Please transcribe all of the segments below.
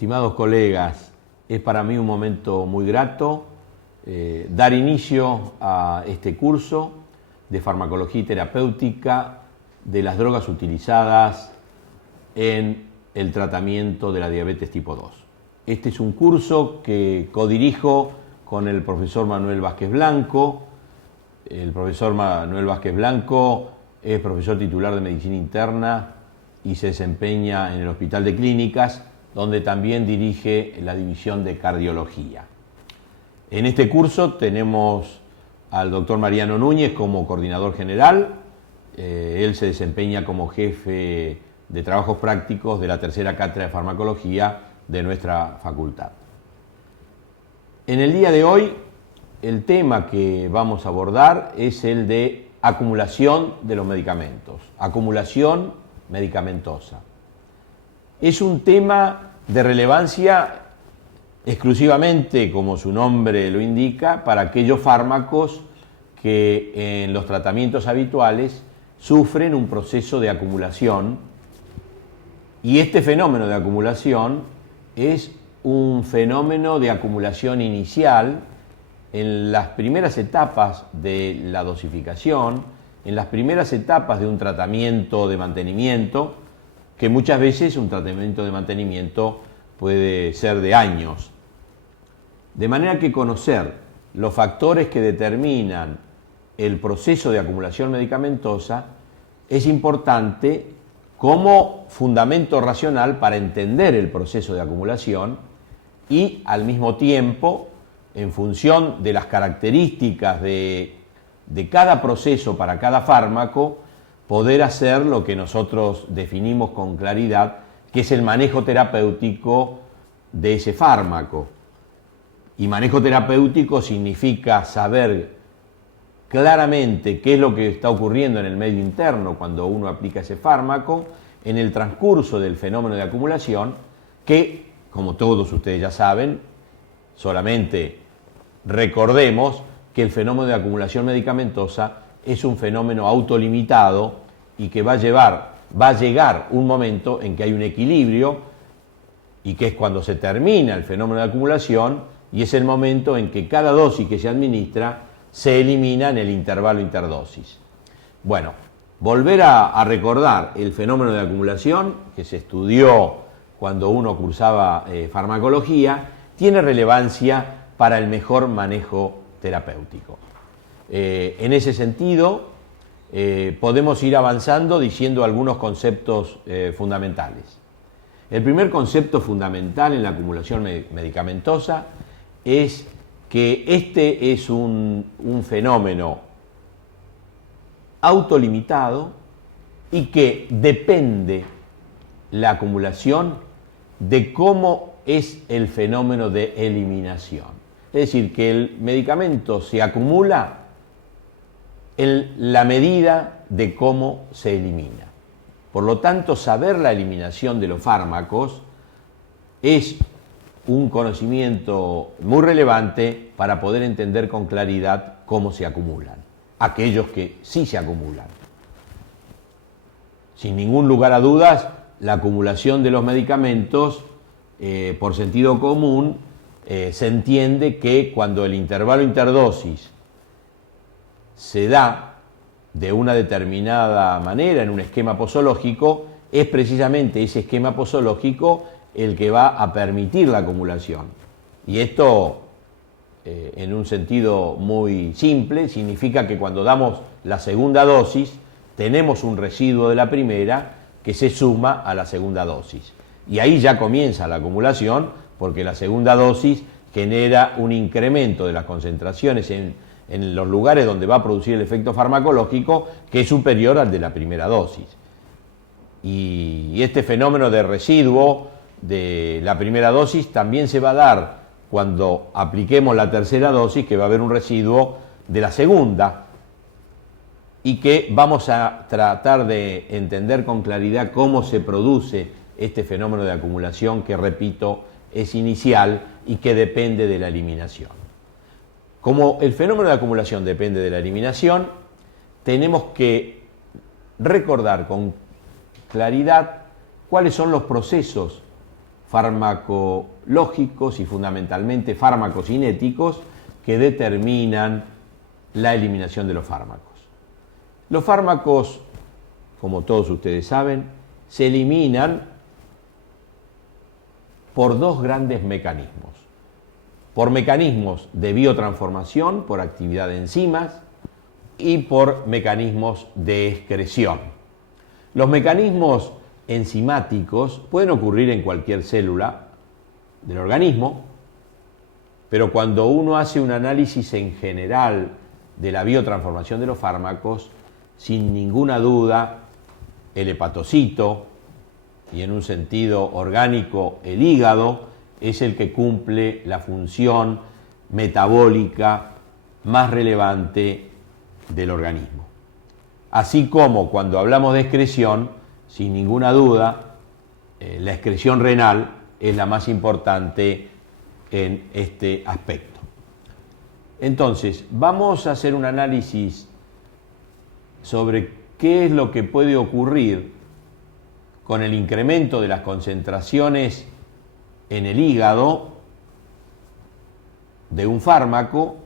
Estimados colegas, es para mí un momento muy grato dar inicio a este curso de farmacología y terapéutica de las drogas utilizadas en el tratamiento de la diabetes tipo 2. Este es un curso que codirijo con el profesor Manuel Vázquez Blanco. El profesor Manuel Vázquez Blanco es profesor titular de Medicina Interna y se desempeña en el Hospital de Clínicas, donde también dirige la división de cardiología. En este curso tenemos al doctor Mariano Núñez como coordinador general. Él se desempeña como jefe de trabajos prácticos de la tercera cátedra de farmacología de nuestra facultad. En el día de hoy, el tema que vamos a abordar es el de acumulación de los medicamentos, acumulación medicamentosa. Es un tema de relevancia exclusivamente, como su nombre lo indica, para aquellos fármacos que en los tratamientos habituales sufren un proceso de acumulación, y este fenómeno de acumulación es un fenómeno de acumulación inicial en las primeras etapas de la dosificación, en las primeras etapas de un tratamiento de mantenimiento, que muchas veces un tratamiento de mantenimiento puede ser de años. De manera que conocer los factores que determinan el proceso de acumulación medicamentosa es importante como fundamento racional para entender el proceso de acumulación y, al mismo tiempo, en función de las características de cada proceso para cada fármaco, poder hacer lo que nosotros definimos con claridad, que es el manejo terapéutico de ese fármaco. Y manejo terapéutico significa saber claramente qué es lo que está ocurriendo en el medio interno cuando uno aplica ese fármaco, en el transcurso del fenómeno de acumulación, que, como todos ustedes ya saben, solamente recordemos que el fenómeno de acumulación medicamentosa es un fenómeno autolimitado y que va a llegar un momento en que hay un equilibrio, y que es cuando se termina el fenómeno de acumulación, y es el momento en que cada dosis que se administra se elimina en el intervalo interdosis. Bueno, volver a recordar el fenómeno de acumulación que se estudió cuando uno cursaba farmacología tiene relevancia para el mejor manejo terapéutico. En ese sentido, podemos ir avanzando diciendo algunos conceptos fundamentales. El primer concepto fundamental en la acumulación medicamentosa es que este es un fenómeno autolimitado y que depende la acumulación de cómo es el fenómeno de eliminación. Es decir, que el medicamento se acumula en la medida de cómo se elimina. Por lo tanto, saber la eliminación de los fármacos es un conocimiento muy relevante para poder entender con claridad cómo se acumulan, aquellos que sí se acumulan. Sin ningún lugar a dudas, la acumulación de los medicamentos, por sentido común, se entiende que cuando el intervalo interdosis se da de una determinada manera en un esquema posológico, es precisamente ese esquema posológico el que va a permitir la acumulación. Y esto, en un sentido muy simple, significa que cuando damos la segunda dosis, tenemos un residuo de la primera que se suma a la segunda dosis. Y ahí ya comienza la acumulación, porque la segunda dosis genera un incremento de las concentraciones en los lugares donde va a producir el efecto farmacológico, que es superior al de la primera dosis. Y este fenómeno de residuo de la primera dosis también se va a dar cuando apliquemos la tercera dosis, que va a haber un residuo de la segunda, y que vamos a tratar de entender con claridad cómo se produce este fenómeno de acumulación que, repito, es inicial y que depende de la eliminación. Como el fenómeno de acumulación depende de la eliminación, tenemos que recordar con claridad cuáles son los procesos farmacológicos y fundamentalmente farmacocinéticos que determinan la eliminación de los fármacos. Los fármacos, como todos ustedes saben, se eliminan por dos grandes mecanismos. Por mecanismos de biotransformación, por actividad de enzimas, y por mecanismos de excreción. Los mecanismos enzimáticos pueden ocurrir en cualquier célula del organismo, pero cuando uno hace un análisis en general de la biotransformación de los fármacos, sin ninguna duda, el hepatocito, y en un sentido orgánico el hígado, es el que cumple la función metabólica más relevante del organismo. Así como cuando hablamos de excreción, sin ninguna duda, la excreción renal es la más importante en este aspecto. Entonces, vamos a hacer un análisis sobre qué es lo que puede ocurrir con el incremento de las concentraciones en el hígado de un fármaco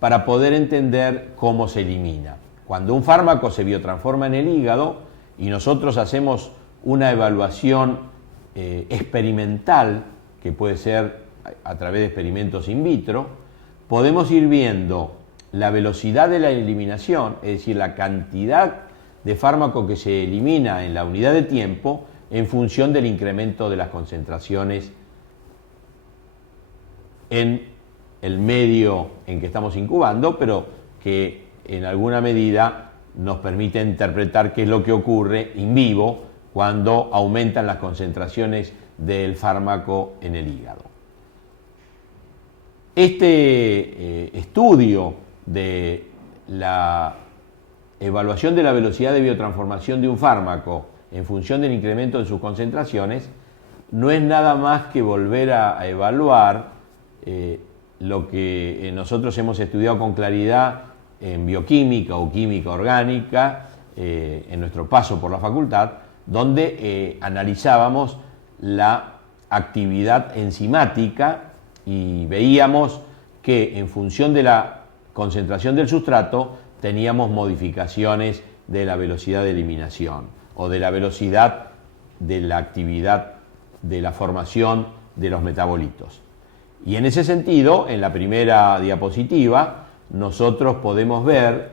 para poder entender cómo se elimina. Cuando un fármaco se biotransforma en el hígado y nosotros hacemos una evaluación experimental, que puede ser a través de experimentos in vitro, podemos ir viendo la velocidad de la eliminación, es decir, la cantidad de fármaco que se elimina en la unidad de tiempo en función del incremento de las concentraciones en el medio en que estamos incubando, pero que en alguna medida nos permite interpretar qué es lo que ocurre in vivo cuando aumentan las concentraciones del fármaco en el hígado. Este estudio de la evaluación de la velocidad de biotransformación de un fármaco en función del incremento de sus concentraciones no es nada más que volver a evaluar lo que nosotros hemos estudiado con claridad en bioquímica o química orgánica en nuestro paso por la facultad, donde analizábamos la actividad enzimática y veíamos que en función de la concentración del sustrato teníamos modificaciones de la velocidad de eliminación o de la velocidad de la actividad de la formación de los metabolitos. Y en ese sentido, en la primera diapositiva, nosotros podemos ver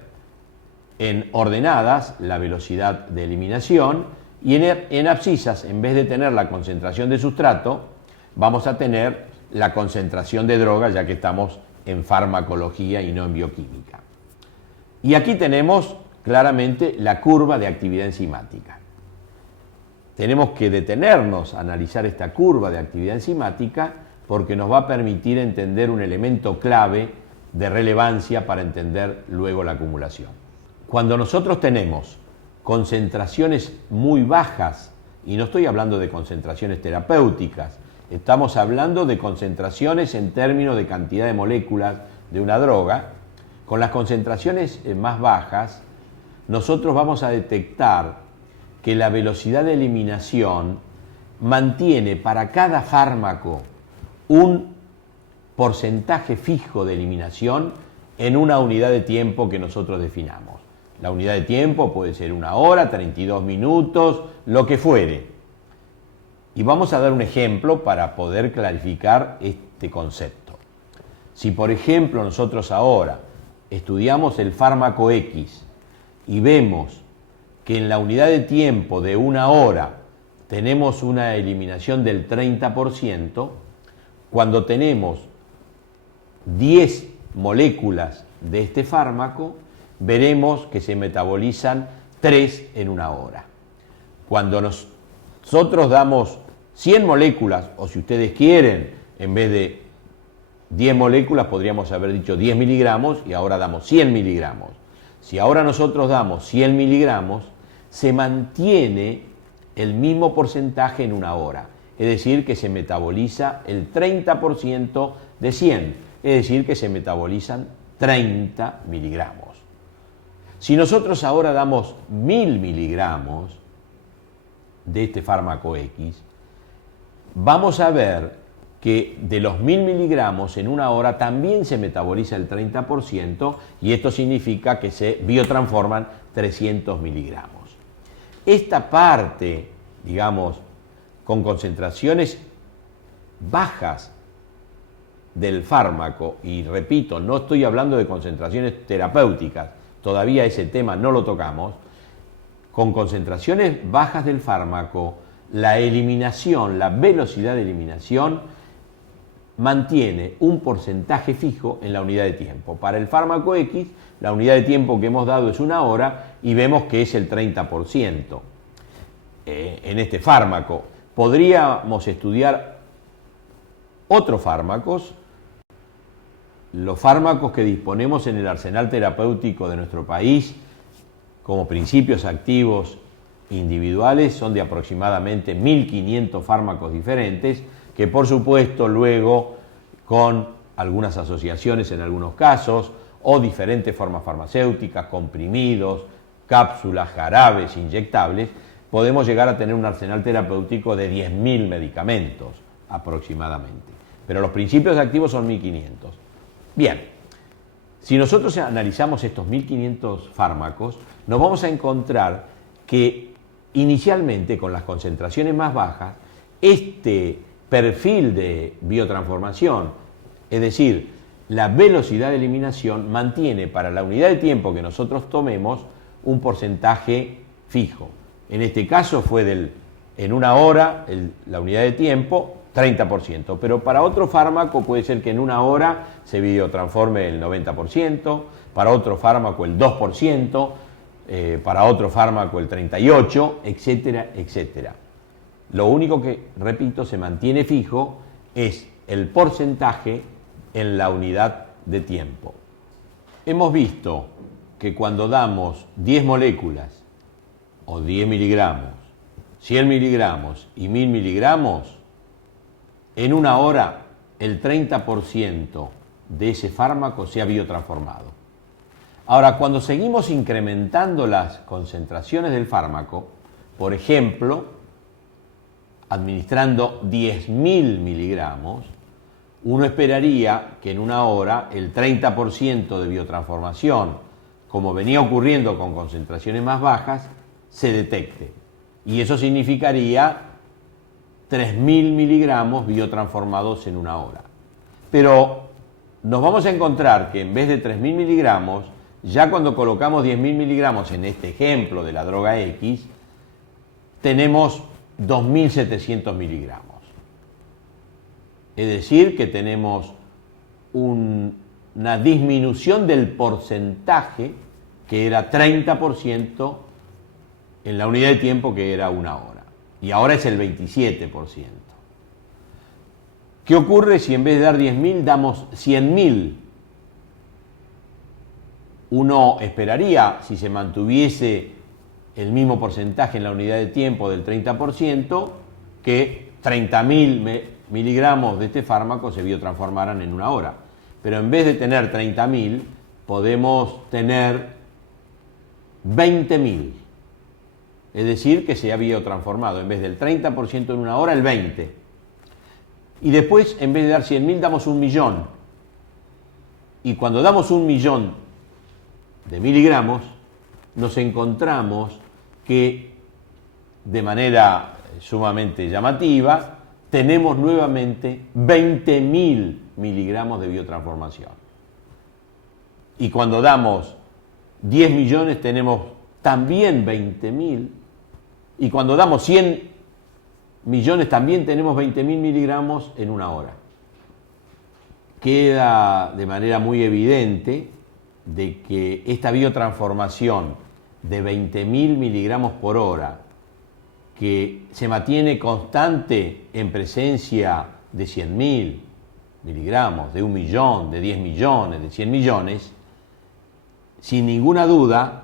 en ordenadas la velocidad de eliminación y en abscisas, en vez de tener la concentración de sustrato, vamos a tener la concentración de droga, ya que estamos en farmacología y no en bioquímica. Y aquí tenemos claramente la curva de actividad enzimática. Tenemos que detenernos a analizar esta curva de actividad enzimática porque nos va a permitir entender un elemento clave de relevancia para entender luego la acumulación. Cuando nosotros tenemos concentraciones muy bajas, y no estoy hablando de concentraciones terapéuticas, estamos hablando de concentraciones en términos de cantidad de moléculas de una droga, con las concentraciones más bajas, nosotros vamos a detectar que la velocidad de eliminación mantiene para cada fármaco un porcentaje fijo de eliminación en una unidad de tiempo que nosotros definamos. La unidad de tiempo puede ser 1 hora, 32 minutos, lo que fuere. Y vamos a dar un ejemplo para poder clarificar este concepto. Si, por ejemplo, nosotros ahora estudiamos el fármaco X y vemos que en la unidad de tiempo de 1 hora tenemos una eliminación del 30%, cuando tenemos 10 moléculas de este fármaco, veremos que se metabolizan 3 en 1 hora. Cuando nosotros damos 100 moléculas, o si ustedes quieren, en vez de 10 moléculas, podríamos haber dicho 10 miligramos y ahora damos 100 miligramos. Si ahora nosotros damos 100 miligramos, se mantiene el mismo porcentaje en 1 hora. Es decir, que se metaboliza el 30% de 100. Es decir, que se metabolizan 30 miligramos. Si nosotros ahora damos 1000 miligramos de este fármaco X, vamos a ver que de los 1000 miligramos en una hora también se metaboliza el 30% y esto significa que se biotransforman 300 miligramos. Esta parte, digamos, con concentraciones bajas del fármaco, y repito, no estoy hablando de concentraciones terapéuticas, todavía ese tema no lo tocamos, con concentraciones bajas del fármaco, la eliminación, la velocidad de eliminación mantiene un porcentaje fijo en la unidad de tiempo. Para el fármaco X, la unidad de tiempo que hemos dado es 1 hora y vemos que es el 30% en este fármaco. Podríamos estudiar otros fármacos, los fármacos que disponemos en el arsenal terapéutico de nuestro país, como principios activos individuales, son de aproximadamente 1500 fármacos diferentes, que por supuesto luego con algunas asociaciones en algunos casos, o diferentes formas farmacéuticas, comprimidos, cápsulas, jarabes, inyectables, podemos llegar a tener un arsenal terapéutico de 10.000 medicamentos aproximadamente. Pero los principios activos son 1500. Bien, si nosotros analizamos estos 1500 fármacos, nos vamos a encontrar que inicialmente con las concentraciones más bajas, este perfil de biotransformación, es decir, la velocidad de eliminación mantiene para la unidad de tiempo que nosotros tomemos un porcentaje fijo. En este caso fue en 1 hora la unidad de tiempo 30%, pero para otro fármaco puede ser que en 1 hora se biotransforme el 90%, para otro fármaco el 2%, para otro fármaco el 38%, etcétera, etcétera. Lo único que, repito, se mantiene fijo es el porcentaje en la unidad de tiempo. Hemos visto que cuando damos 10 moléculas o 10 miligramos, 100 miligramos y 1000 miligramos, en 1 hora el 30% de ese fármaco se ha biotransformado. Ahora, cuando seguimos incrementando las concentraciones del fármaco, por ejemplo, administrando 10.000 miligramos, uno esperaría que en 1 hora el 30% de biotransformación, como venía ocurriendo con concentraciones más bajas, se detecte. Y eso significaría 3.000 miligramos biotransformados en 1 hora. Pero nos vamos a encontrar que en vez de 3.000 miligramos, ya cuando colocamos 10.000 miligramos en este ejemplo de la droga X, tenemos 2.700 miligramos. Es decir, que tenemos una disminución del porcentaje que era 30% en la unidad de tiempo que era 1 hora. Y ahora es el 27%. ¿Qué ocurre si en vez de dar 10.000 damos 100.000? Uno esperaría, si se mantuviese el mismo porcentaje en la unidad de tiempo del 30%, que 30.000 miligramos de este fármaco se biotransformaran en 1 hora. Pero en vez de tener 30.000, podemos tener 20.000. Es decir, que se ha biotransformado en vez del 30% en 1 hora, el 20%. Y después, en vez de dar 100.000, damos 1.000.000. Y cuando damos 1.000.000 de miligramos, nos encontramos que de manera sumamente llamativa tenemos nuevamente 20.000 miligramos de biotransformación. Y cuando damos 10 millones tenemos también 20.000. Y cuando damos 100 millones también tenemos 20.000 miligramos en 1 hora. Queda de manera muy evidente de que esta biotransformación de 20.000 miligramos por hora, que se mantiene constante en presencia de 100.000 miligramos, de 1.000.000, de 10 millones, de 100 millones, sin ninguna duda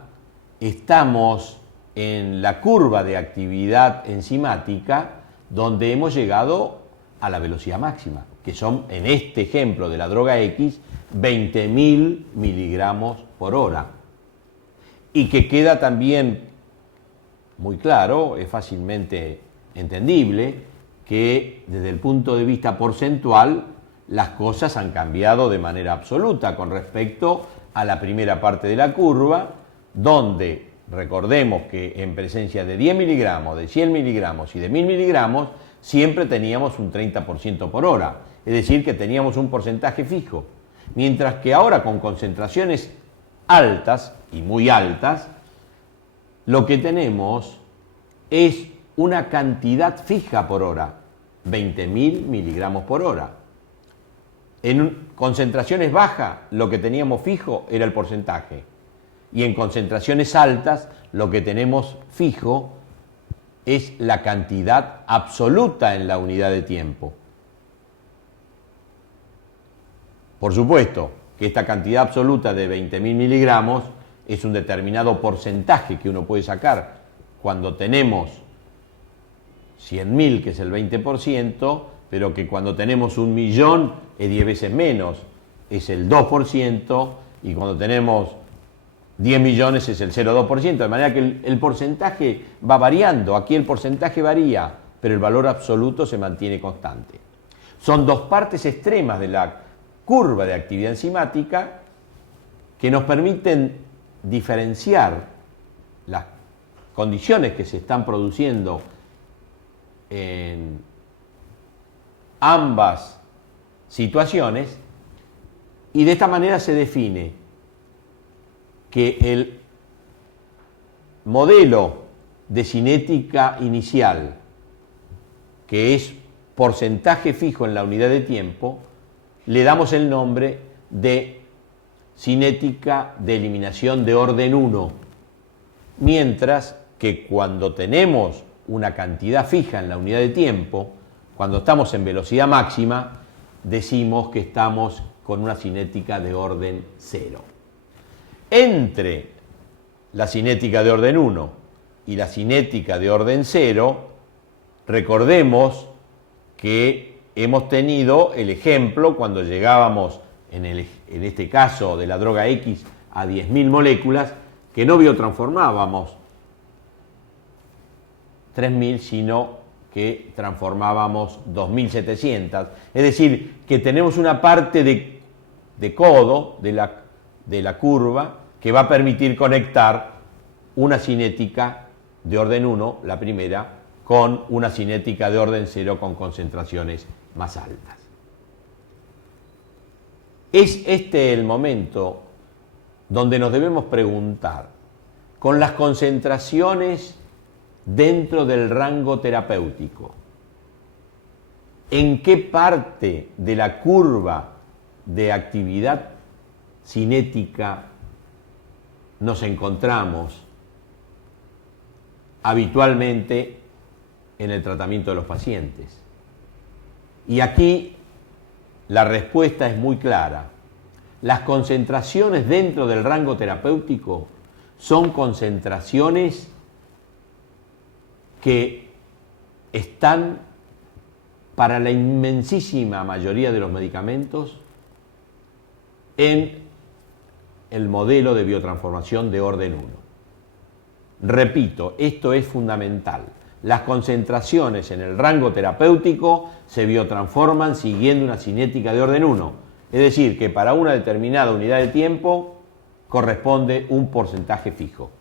estamos en la curva de actividad enzimática donde hemos llegado a la velocidad máxima, que son, en este ejemplo de la droga X, 20.000 miligramos por hora. Y que queda también muy claro, es fácilmente entendible, que desde el punto de vista porcentual las cosas han cambiado de manera absoluta con respecto a la primera parte de la curva, donde recordemos que en presencia de 10 miligramos, de 100 miligramos y de 1000 miligramos, siempre teníamos un 30% por hora, es decir, que teníamos un porcentaje fijo, mientras que ahora con concentraciones altas y muy altas, lo que tenemos es una cantidad fija por hora, 20.000 miligramos por hora. En concentraciones bajas, lo que teníamos fijo era el porcentaje. Y en concentraciones altas, lo que tenemos fijo es la cantidad absoluta en la unidad de tiempo. Por supuesto que esta cantidad absoluta de 20.000 miligramos es un determinado porcentaje que uno puede sacar cuando tenemos 100.000, que es el 20%, pero que cuando tenemos 1.000.000 es 10 veces menos, es el 2%, y cuando tenemos 10 millones es el 0,2%, de manera que el porcentaje va variando. Aquí el porcentaje varía, pero el valor absoluto se mantiene constante. Son dos partes extremas de la curva de actividad enzimática que nos permiten diferenciar las condiciones que se están produciendo en ambas situaciones, y de esta manera se define que el modelo de cinética inicial, que es porcentaje fijo en la unidad de tiempo, le damos el nombre de cinética de eliminación de orden 1, mientras que cuando tenemos una cantidad fija en la unidad de tiempo, cuando estamos en velocidad máxima, decimos que estamos con una cinética de orden 0. Entre la cinética de orden 1 y la cinética de orden 0, recordemos que hemos tenido el ejemplo cuando llegábamos, en este caso de la droga X, a 10.000 moléculas, que no biotransformábamos 3.000, sino que transformábamos 2.700. Es decir, que tenemos una parte de codo de la curva que va a permitir conectar una cinética de orden 1, la primera, con una cinética de orden 0 con concentraciones más altas. Es este el momento donde nos debemos preguntar, con las concentraciones dentro del rango terapéutico, ¿en qué parte de la curva de actividad cinética nos encontramos habitualmente en el tratamiento de los pacientes? Y aquí la respuesta es muy clara. Las concentraciones dentro del rango terapéutico son concentraciones que están para la inmensísima mayoría de los medicamentos en el modelo de biotransformación de orden 1. Repito, esto es fundamental. Las concentraciones en el rango terapéutico se biotransforman siguiendo una cinética de orden 1. Es decir, que para una determinada unidad de tiempo corresponde un porcentaje fijo.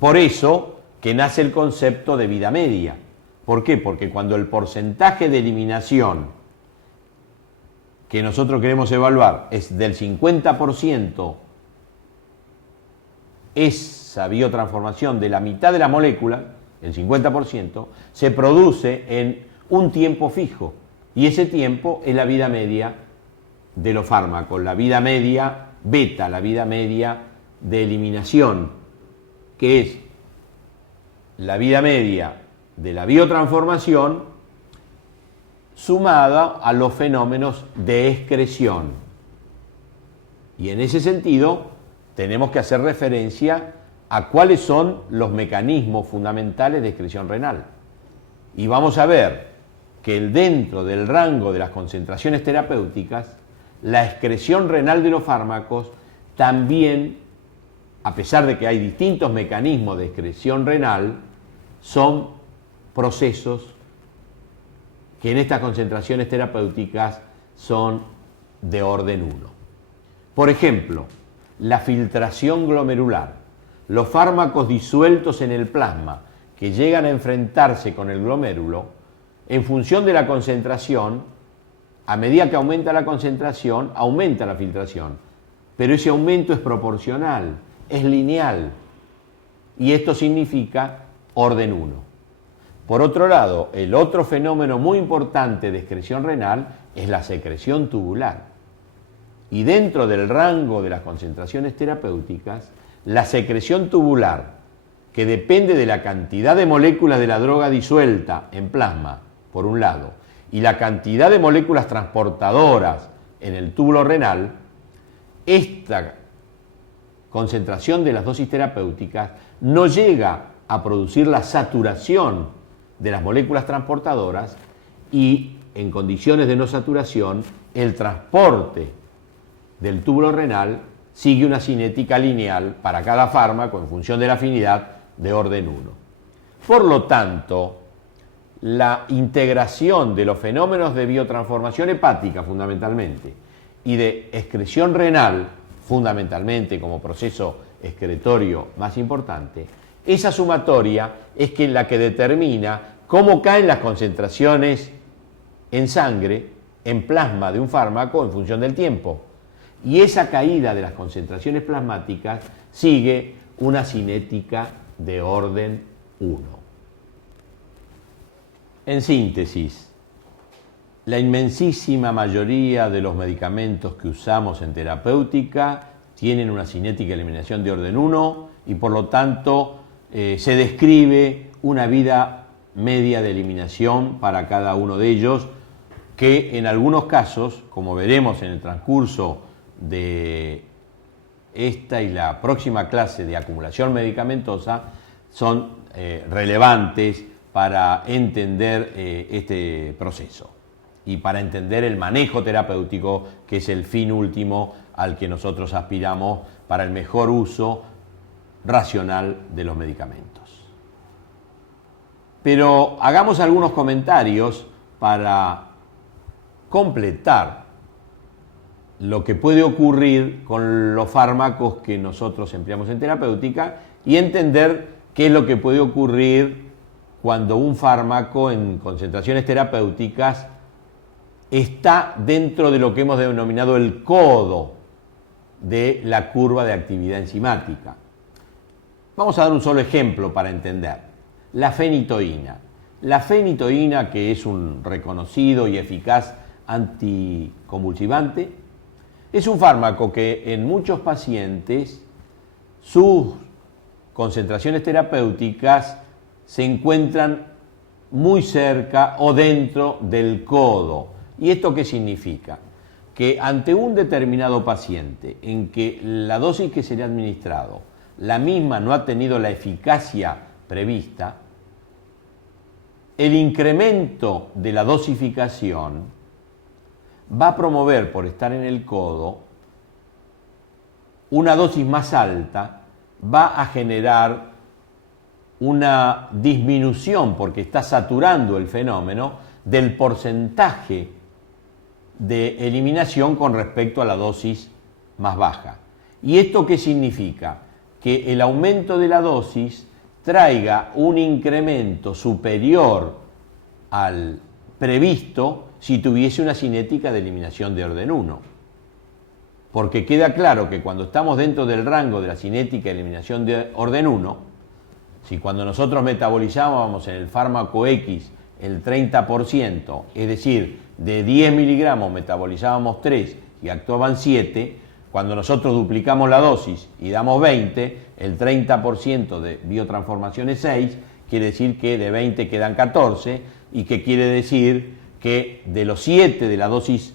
Por eso que nace el concepto de vida media. ¿Por qué? Porque cuando el porcentaje de eliminación que nosotros queremos evaluar es del 50%, esa biotransformación de la mitad de la molécula, el 50%, se produce en un tiempo fijo. Y ese tiempo es la vida media de los fármacos, la vida media beta, la vida media de eliminación, que es la vida media de la biotransformación sumada a los fenómenos de excreción. Y en ese sentido tenemos que hacer referencia a cuáles son los mecanismos fundamentales de excreción renal. Y vamos a ver que dentro del rango de las concentraciones terapéuticas, la excreción renal de los fármacos también, a pesar de que hay distintos mecanismos de excreción renal, son procesos que en estas concentraciones terapéuticas son de orden 1. Por ejemplo, la filtración glomerular, los fármacos disueltos en el plasma que llegan a enfrentarse con el glomérulo, en función de la concentración, a medida que aumenta la concentración, aumenta la filtración, pero ese aumento es proporcional, es lineal, y esto significa orden 1. Por otro lado, el otro fenómeno muy importante de excreción renal es la secreción tubular. Y dentro del rango de las concentraciones terapéuticas, la secreción tubular, que depende de la cantidad de moléculas de la droga disuelta en plasma, por un lado, y la cantidad de moléculas transportadoras en el túbulo renal, esta concentración de las dosis terapéuticas no llega a producir la saturación de las moléculas transportadoras y, en condiciones de no saturación, el transporte del túbulo renal sigue una cinética lineal para cada fármaco en función de la afinidad de orden 1. Por lo tanto, la integración de los fenómenos de biotransformación hepática fundamentalmente y de excreción renal fundamentalmente como proceso excretorio más importante, esa sumatoria es la que determina cómo caen las concentraciones en sangre, en plasma de un fármaco en función del tiempo. Y esa caída de las concentraciones plasmáticas sigue una cinética de orden 1. En síntesis, la inmensísima mayoría de los medicamentos que usamos en terapéutica tienen una cinética de eliminación de orden 1 y por lo tanto se describe una vida media de eliminación para cada uno de ellos que en algunos casos, como veremos en el transcurso de esta y la próxima clase de acumulación medicamentosa, son relevantes para entender este proceso y para entender el manejo terapéutico, que es el fin último al que nosotros aspiramos para el mejor uso racional de los medicamentos. Pero hagamos algunos comentarios para completar lo que puede ocurrir con los fármacos que nosotros empleamos en terapéutica y entender qué es lo que puede ocurrir cuando un fármaco en concentraciones terapéuticas está dentro de lo que hemos denominado el codo de la curva de actividad enzimática. Vamos a dar un solo ejemplo para entender. La fenitoína. La fenitoína, que es un reconocido y eficaz anticonvulsivante, es un fármaco que en muchos pacientes sus concentraciones terapéuticas se encuentran muy cerca o dentro del codo. ¿Y esto qué significa? Que ante un determinado paciente en que la dosis que se le ha administrado, la misma no ha tenido la eficacia prevista, el incremento de la dosificación va a promover, por estar en el codo, una dosis más alta, va a generar una disminución, porque está saturando el fenómeno, del porcentaje de eliminación con respecto a la dosis más baja. ¿Y esto qué significa? Que el aumento de la dosis traiga un incremento superior al previsto si tuviese una cinética de eliminación de orden 1. Porque queda claro que cuando estamos dentro del rango de la cinética de eliminación de orden 1, si cuando nosotros metabolizábamos en el fármaco X el 30%, es decir, de 10 miligramos metabolizábamos 3 y actuaban 7, cuando nosotros duplicamos la dosis y damos 20, el 30% de biotransformación es 6, quiere decir que de 20 quedan 14, y que quiere decir que de los 7 de la dosis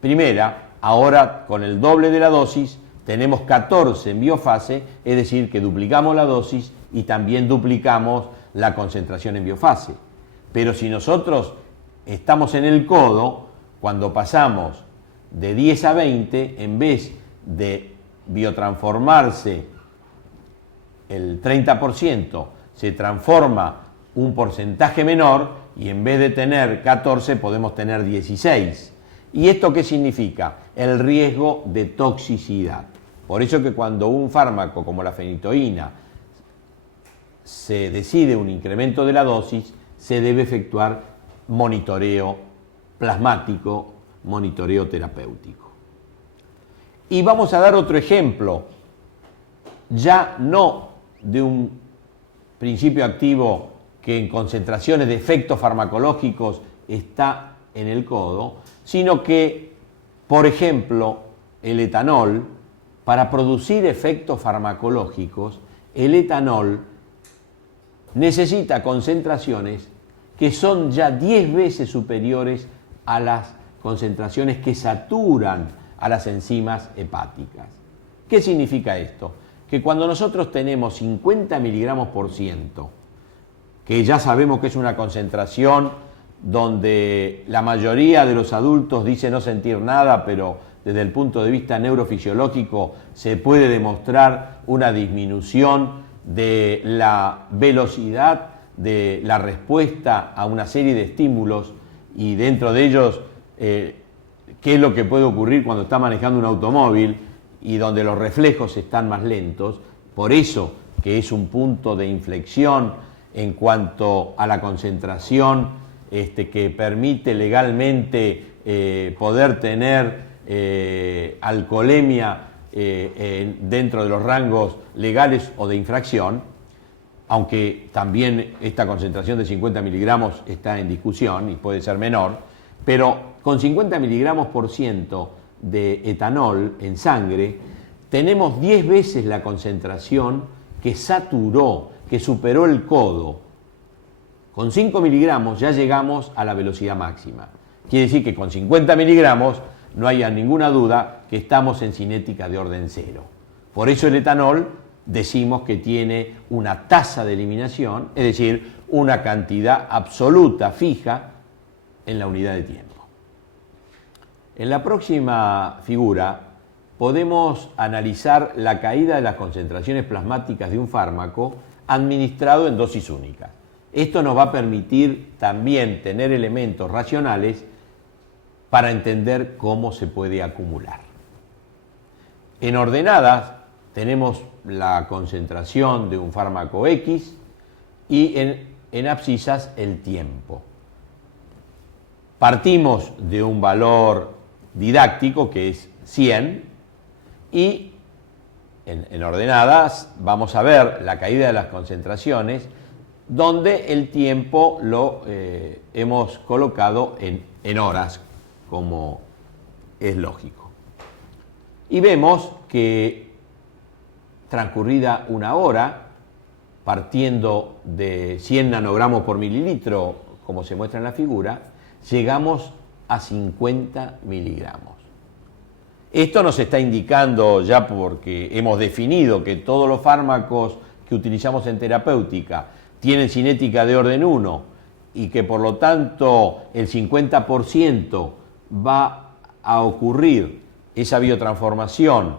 primera, ahora con el doble de la dosis, tenemos 14 en biofase, es decir, que duplicamos la dosis y también duplicamos la concentración en biofase. Pero si nosotros estamos en el codo, cuando pasamos de 10 a 20, en vez de biotransformarse el 30%, se transforma un porcentaje menor, y en vez de tener 14 podemos tener 16. ¿Y esto qué significa? El riesgo de toxicidad. Por eso que cuando un fármaco como la fenitoína se decide un incremento de la dosis, se debe efectuar monitoreo plasmático, monitoreo terapéutico. Y vamos a dar otro ejemplo, ya no de un principio activo que en concentraciones de efectos farmacológicos está en el codo, sino que, por ejemplo, el etanol, para producir efectos farmacológicos, el etanol necesita concentraciones que son ya 10 veces superiores a las concentraciones que saturan a las enzimas hepáticas. ¿Qué significa esto? Que cuando nosotros tenemos 50 miligramos por ciento, que ya sabemos que es una concentración donde la mayoría de los adultos dice no sentir nada, pero desde el punto de vista neurofisiológico se puede demostrar una disminución de la velocidad de la respuesta a una serie de estímulos, y dentro de ellos qué es lo que puede ocurrir cuando está manejando un automóvil y donde los reflejos están más lentos. Por eso que es un punto de inflexión en cuanto a la concentración que permite legalmente poder tener alcoholemia dentro de los rangos legales o de infracción, aunque también esta concentración de 50 miligramos está en discusión y puede ser menor, pero con 50 miligramos por ciento de etanol en sangre tenemos 10 veces la concentración que saturó, que superó el codo. Con 5 miligramos ya llegamos a la velocidad máxima. Quiere decir que con 50 miligramos no haya ninguna duda que estamos en cinética de orden cero. Por eso el etanol decimos que tiene una tasa de eliminación, es decir, una cantidad absoluta, fija, en la unidad de tiempo. En la próxima figura podemos analizar la caída de las concentraciones plasmáticas de un fármaco administrado en dosis única. Esto nos va a permitir también tener elementos racionales para entender cómo se puede acumular. En ordenadas tenemos la concentración de un fármaco X y en abscisas el tiempo. Partimos de un valor didáctico que es 100 y en ordenadas vamos a ver la caída de las concentraciones donde el tiempo lo hemos colocado en horas, como es lógico. Y vemos que transcurrida una hora, partiendo de 100 nanogramos por mililitro, como se muestra en la figura, llegamos a 50 miligramos. Esto nos está indicando ya, porque hemos definido que todos los fármacos que utilizamos en terapéutica tienen cinética de orden 1 y que por lo tanto el 50% va a ocurrir esa biotransformación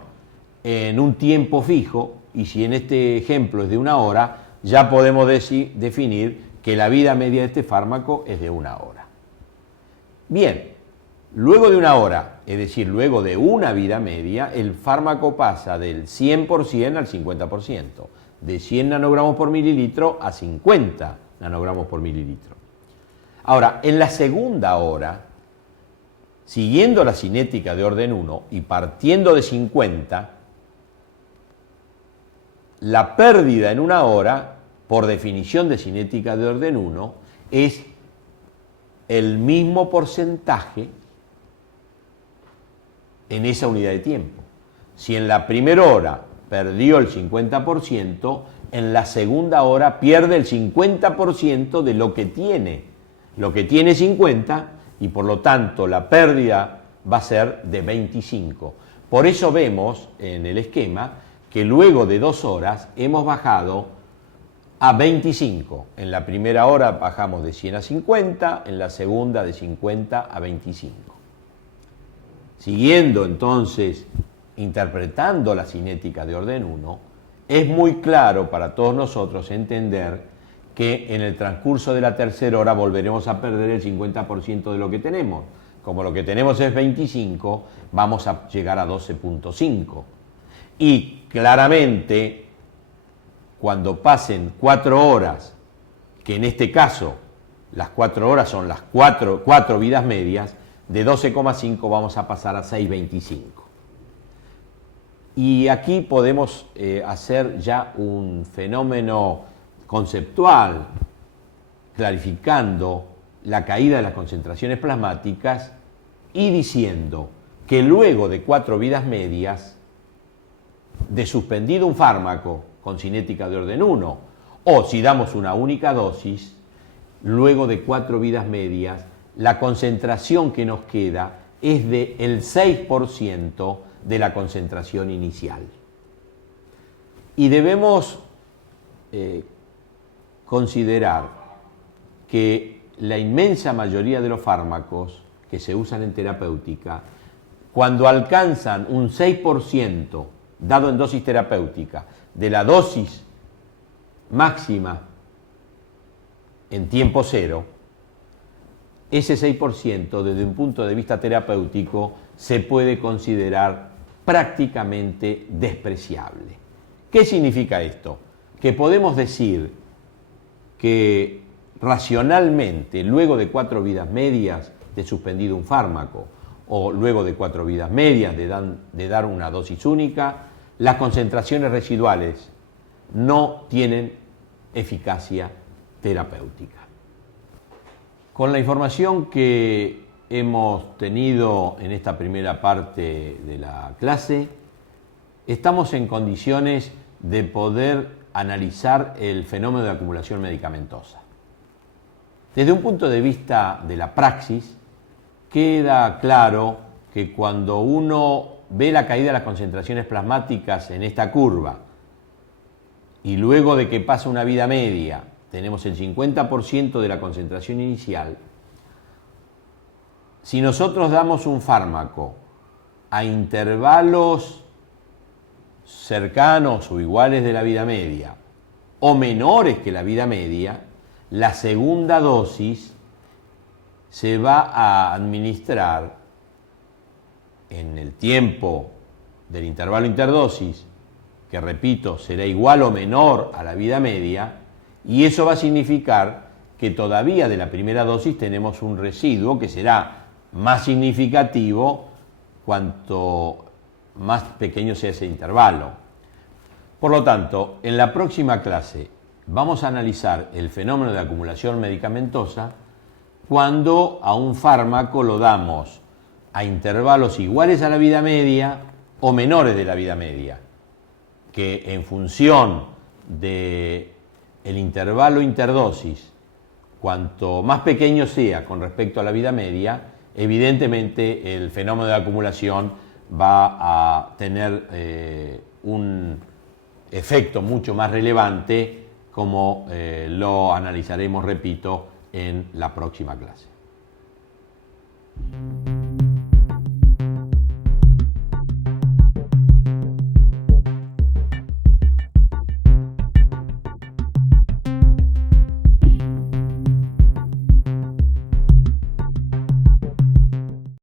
en un tiempo fijo, y si en este ejemplo es de una hora, ya podemos definir que la vida media de este fármaco es de una hora. Bien, luego de una hora, es decir, luego de una vida media, el fármaco pasa del 100% al 50%, de 100 nanogramos por mililitro a 50 nanogramos por mililitro. Ahora, en la segunda hora, siguiendo la cinética de orden 1 y partiendo de 50, la pérdida en una hora, por definición de cinética de orden 1, es el mismo porcentaje en esa unidad de tiempo. Si en la primera hora perdió el 50%, en la segunda hora pierde el 50% de lo que tiene. Lo que tiene 50 y por lo tanto la pérdida va a ser de 25. Por eso vemos en el esquema que luego de 2 horas hemos bajado a 25. En la primera hora bajamos de 100 a 50, en la segunda de 50 a 25. Siguiendo entonces, interpretando la cinética de orden 1, es muy claro para todos nosotros entender que en el transcurso de la tercera hora volveremos a perder el 50% de lo que tenemos. Como lo que tenemos es 25, vamos a llegar a 12.5. Y claramente, cuando pasen 4 horas, que en este caso las 4 horas son las 4 vidas medias, de 12,5 vamos a pasar a 6,25. Y aquí podemos hacer ya un fenómeno conceptual, clarificando la caída de las concentraciones plasmáticas y diciendo que luego de 4 vidas medias, de suspendido un fármaco con cinética de orden 1, o si damos una única dosis, luego de 4 vidas medias, la concentración que nos queda es del 6% de la concentración inicial. Y debemos considerar que la inmensa mayoría de los fármacos que se usan en terapéutica, cuando alcanzan un 6% dado en dosis terapéutica de la dosis máxima en tiempo cero, ese 6% desde un punto de vista terapéutico se puede considerar prácticamente despreciable. ¿Qué significa esto? Que podemos decir que racionalmente, luego de 4 vidas medias de suspendido un fármaco o luego de 4 vidas medias de dar una dosis única, las concentraciones residuales no tienen eficacia terapéutica. Con la información que hemos tenido en esta primera parte de la clase, estamos en condiciones de poder analizar el fenómeno de acumulación medicamentosa. Desde un punto de vista de la praxis, queda claro que cuando uno ve la caída de las concentraciones plasmáticas en esta curva y luego de que pasa una vida media tenemos el 50% de la concentración inicial, si nosotros damos un fármaco a intervalos cercanos o iguales de la vida media o menores que la vida media, la segunda dosis se va a administrar en el tiempo del intervalo interdosis, que repito, será igual o menor a la vida media, y eso va a significar que todavía de la primera dosis tenemos un residuo que será más significativo cuanto más pequeño sea ese intervalo. Por lo tanto, en la próxima clase vamos a analizar el fenómeno de acumulación medicamentosa cuando a un fármaco lo damos a intervalos iguales a la vida media o menores de la vida media, que en función del intervalo interdosis, cuanto más pequeño sea con respecto a la vida media, evidentemente el fenómeno de acumulación va a tener un efecto mucho más relevante, como lo analizaremos, repito, en la próxima clase.